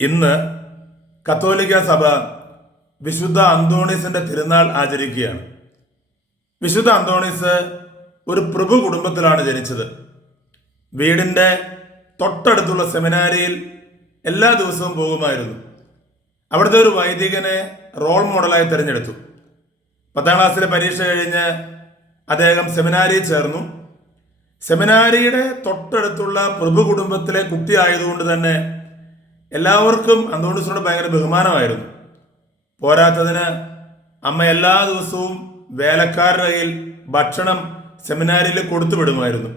ഇന്ന് കത്തോലിക്ക സഭ വിശുദ്ധ അന്തോണീസിന്റെ തിരുനാൾ ആചരിക്കുകയാണ്. വിശുദ്ധ അന്തോണീസ് ഒരു പ്രഭു കുടുംബത്തിലാണ് ജനിച്ചത്. വീടിന്റെ തൊട്ടടുത്തുള്ള സെമിനാരിയിൽ എല്ലാ ദിവസവും പോകുമായിരുന്നു. അവിടുത്തെ ഒരു വൈദികനെ റോൾ മോഡലായി തിരഞ്ഞെടുത്തു. 10ാം ക്ലാസ്സിലെ പരീക്ഷ കഴിഞ്ഞ് അദ്ദേഹം സെമിനാരിയിൽ ചേർന്നു. സെമിനാരിയുടെ തൊട്ടടുത്തുള്ള പ്രഭു കുടുംബത്തിലെ കുട്ടിയായതുകൊണ്ട് തന്നെ എല്ലാവർക്കും അന്തോണീസിനോട് ഭയങ്കര ബഹുമാനമായിരുന്നു. പോരാത്തതിന് അമ്മ എല്ലാ ദിവസവും വേലക്കാരുടെ കയ്യിൽ ഭക്ഷണം സെമിനാരിയിൽ കൊടുത്തു വിടുമായിരുന്നു.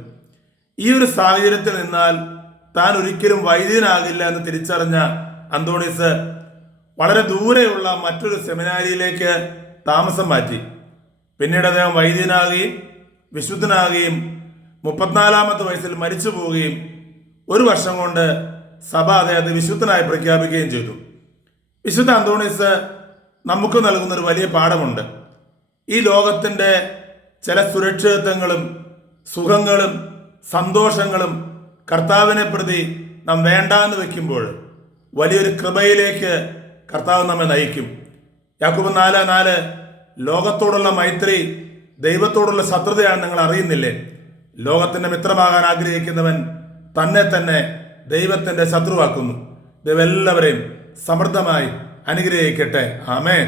ഈ ഒരു സാഹചര്യത്തിൽ നിന്നാൽ താൻ ഒരിക്കലും വൈദികനാകില്ല എന്ന് തിരിച്ചറിഞ്ഞ അന്തോണീസ് വളരെ ദൂരെയുള്ള മറ്റൊരു സെമിനാരിയിലേക്ക് താമസം മാറ്റി. പിന്നീട് അദ്ദേഹം വൈദികനാകുകയും വിശുദ്ധനാകുകയും 34ാമത്തെ വയസ്സിൽ മരിച്ചു പോവുകയും 1 വർഷം കൊണ്ട് സഭ അദ്ദേഹത്തെ വിശുദ്ധനായി പ്രഖ്യാപിക്കുകയും ചെയ്തു. വിശുദ്ധ അന്തോണീസ് നമുക്ക് നൽകുന്ന ഒരു വലിയ പാഠമുണ്ട്. ഈ ലോകത്തിന്റെ ചില സുരക്ഷിതത്വങ്ങളും സുഖങ്ങളും സന്തോഷങ്ങളും കർത്താവിനെ പ്രതി നാം വേണ്ടാന്ന് വെക്കുമ്പോൾ വലിയൊരു കൃപയിലേക്ക് കർത്താവ് നമ്മെ നയിക്കും. യാക്കോബ് 4:4 ലോകത്തോടുള്ള മൈത്രി ദൈവത്തോടുള്ള ശത്രുതയാണ് നിങ്ങൾ അറിയുന്നില്ലേ? ലോകത്തിന്റെ മിത്രമാകാൻ ആഗ്രഹിക്കുന്നവൻ തന്നെ ദൈവത്തിന്റെ ശത്രുവാക്കുന്നു. ദൈവം എല്ലാവരെയും സമൃദ്ധമായി അനുഗ്രഹിക്കട്ടെ. ആമേൻ.